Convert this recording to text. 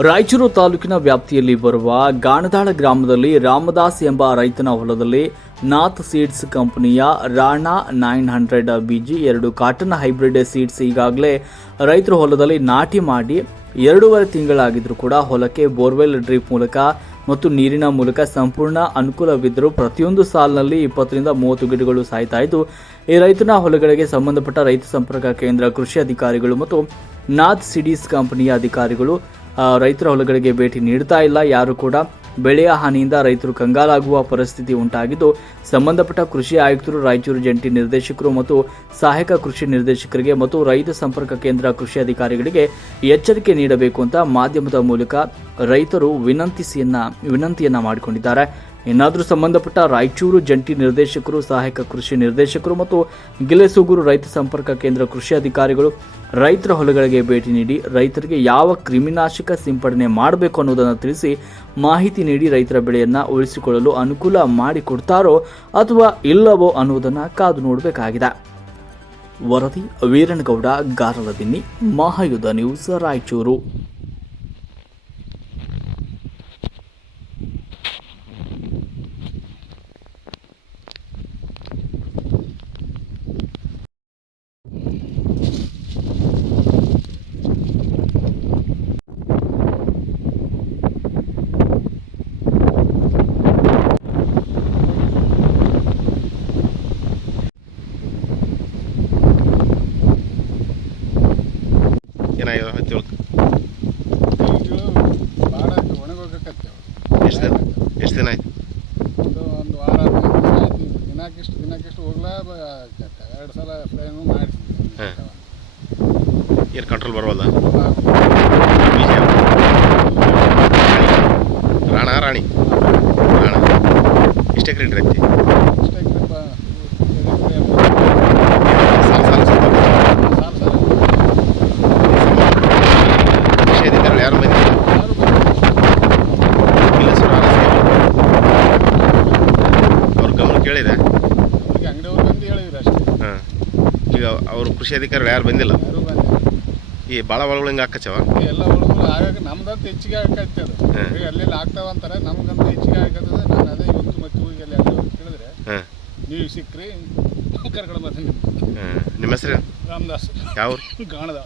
ರಾಯಚೂರು ತಾಲೂಕಿನ ವ್ಯಾಪ್ತಿಯಲ್ಲಿ ಬರುವ ಗಾಣದಾಳ ಗ್ರಾಮದಲ್ಲಿ ರಾಮದಾಸ್ ಎಂಬ ರೈತನ ಹೊಲದಲ್ಲಿ ನಾಥ್ ಸೀಡ್ಸ್ ಕಂಪನಿಯ ರಾಣಾ ನೈನ್ ಹಂಡ್ರೆಡ್ ಬಿಜಿ ಎರಡು ಕಾಟನ್ ಹೈಬ್ರಿಡ್ ಸೀಡ್ಸ್ ಈಗಾಗಲೇ ರೈತರ ಹೊಲದಲ್ಲಿ ನಾಟಿ ಮಾಡಿ ಎರಡೂವರೆ ತಿಂಗಳಾಗಿದ್ರೂ ಕೂಡ ಹೊಲಕ್ಕೆ ಬೋರ್ವೆಲ್ ಡ್ರಿಪ್ ಮೂಲಕ ಮತ್ತು ನೀರಿನ ಮೂಲಕ ಸಂಪೂರ್ಣ ಅನುಕೂಲವಿದ್ದರೂ ಪ್ರತಿಯೊಂದು ಸಾಲಿನಲ್ಲಿ ಇಪ್ಪತ್ತರಿಂದ ಮೂವತ್ತು ಗಿಡಗಳು ಸಾಯ್ತಾ ಇದ್ದು, ಈ ರೈತನ ಹೊಲಗಳಿಗೆ ಸಂಬಂಧಪಟ್ಟ ರೈತ ಸಂಪರ್ಕ ಕೇಂದ್ರ ಕೃಷಿ ಅಧಿಕಾರಿಗಳು ಮತ್ತು ನಾಥ್ ಸಿಡೀಸ್ ಕಂಪನಿಯ ಅಧಿಕಾರಿಗಳು ರೈತರ ಹೊಲಗಳಿಗೆ ಭೇಟಿ ನೀಡ್ತಾ ಇಲ್ಲ. ಯಾರು ಕೂಡ ಬೆಳೆಯ ಹಾನಿಯಿಂದ ರೈತರು ಕಂಗಾಲಾಗುವ ಪರಿಸ್ಥಿತಿ ಉಂಟಾಗಿದ್ದು, ಸಂಬಂಧಪಟ್ಟ ಕೃಷಿ ಆಯುಕ್ತರು, ರಾಯಚೂರು ಜಂಟಿ ನಿರ್ದೇಶಕರು ಮತ್ತು ಸಹಾಯಕ ಕೃಷಿ ನಿರ್ದೇಶಕರಿಗೆ ಮತ್ತು ರೈತ ಸಂಪರ್ಕ ಕೇಂದ್ರ ಕೃಷಿ ಅಧಿಕಾರಿಗಳಿಗೆ ಎಚ್ಚರಿಕೆ ನೀಡಬೇಕು ಅಂತ ಮಾಧ್ಯಮದ ಮೂಲಕ ರೈತರು ವಿನಂತಿಸಿಯನ್ನ, ವಿನಂತಿಯನ್ನ ಮಾಡಿಕೊಂಡಿದ್ದಾರೆ. ಇನ್ನಾದರೂ ಸಂಬಂಧಪಟ್ಟ ರಾಯಚೂರು ಜಂಟಿ ನಿರ್ದೇಶಕರು, ಸಹಾಯಕ ಕೃಷಿ ನಿರ್ದೇಶಕರು ಮತ್ತು ಗಿಲೆಸೂಗೂರು ರೈತ ಸಂಪರ್ಕ ಕೇಂದ್ರ ಕೃಷಿ ಅಧಿಕಾರಿಗಳು ರೈತರ ಹೊಲಗಳಿಗೆ ಭೇಟಿ ನೀಡಿ ರೈತರಿಗೆ ಯಾವ ಕ್ರಿಮಿನಾಶಕ ಸಿಂಪಡಣೆ ಮಾಡಬೇಕು ಅನ್ನೋದನ್ನು ತಿಳಿಸಿ ಮಾಹಿತಿ ನೀಡಿ ರೈತರ ಬೆಳೆಯನ್ನು ಉಳಿಸಿಕೊಳ್ಳಲು ಅನುಕೂಲ ಮಾಡಿಕೊಡ್ತಾರೋ ಅಥವಾ ಇಲ್ಲವೋ ಅನ್ನೋದನ್ನು ಕಾದು ನೋಡಬೇಕಾಗಿದೆ. ವರದಿ ವೀರನಗೌಡ ಗಾರಲದಿನ್ನಿ ಮಹಾಯುಧ ನ್ಯೂಸ್ ರಾಯಚೂರು. ಏನಾಗಿದೆ ಹತ್ತಿರ ಒಳಗೆ ಭಾಳ ಆಯ್ತು ಒಣಗೋಗಕತ್ತೇವೆ ಎಷ್ಟು ದಿನ ಎಷ್ಟು ದಿನ ಆಯ್ತು? ಒಂದು ಒಂದು ವಾರ ಆಯ್ತು ದಿನಕ್ಕಿಷ್ಟು ದಿನಕ್ಕಿಷ್ಟು ಹೋಗ್ಲಾ ಎರಡು ಸಲ ಮಾಡಿಸಿದ್ವಿ ಹಾಂ. ಏನು ಕಂಟ್ರೋಲ್ ಬರೋಲ್ಲ ರಾಣ? ರಾಣಿ ರಾಣ? ಇಷ್ಟೇ ಎಕರೆ ಇಟ್ರಿ ಹತ್ತಿ ಇಷ್ಟ ಐತಪ್ಪ, ಎಡೆ ಸಾಲು ಸಾಲು ಸುತ್ತ ಸಾಲು ಸಾಲು ಕೃಷಿ ಅಧಿಕಾರಿಗಳು ಯಾರು ಬಂದಿಲ್ಲ ಯಾರು ಬಂದಿಲ್ಲ. ಇಲ್ಲ ಸರ್ ಅವ್ರ ಗಮನ ಕೇಳಿದೆ. ಅವ್ರಿಗೆ ಅಂಗಡಿಯವ್ರು ಬಂದು ಹೇಳಿದ್ರು ಅಷ್ಟೇ. ಹಾಂ. ಈಗ ಅವರು ಕೃಷಿ ಅಧಿಕಾರಿಗಳು ಯಾರು ಬಂದಿಲ್ಲ? ಯಾರು ಬಂದಿಲ್ಲ. ಈ ಭಾಳ ಒಳಗಳು ಹಿಂಗೆ ಹಾಕಚ್ಚವ ಈ ಎಲ್ಲ ಹುಡುಗರು ಆಗಾಗ ನಮ್ದಂತ ಹೆಚ್ಚಿಗೆ ಆಗತ್ತೆ ಅದು. ಈಗ ಅಲ್ಲೆಲ್ಲ ಆಗ್ತಾವ ಅಂತಾರೆ ನಮ್ಗಂತ ಹೆಚ್ಚಿಗೆ ಆಗತ್ತದ ನಾನು ಅದೇ ಇವತ್ತು ಮತ್ತೆ ಹೋಗಿ ಅಲ್ಲಿ ಅಂಗಡಿಯವ್ರು ಕೇಳಿದ್ರೆ ಹಾಂ. ನೀವು ಸಿಕ್ಕ್ರಿ ಕರ್ಕೊಂಡು ಬರ್ತೀನಿ ಹಾಂ. ನಿಮ್ಮ ಹೆಸರು ರಾಮದಾಸ್. ಯಾವ ಗಾಣದ.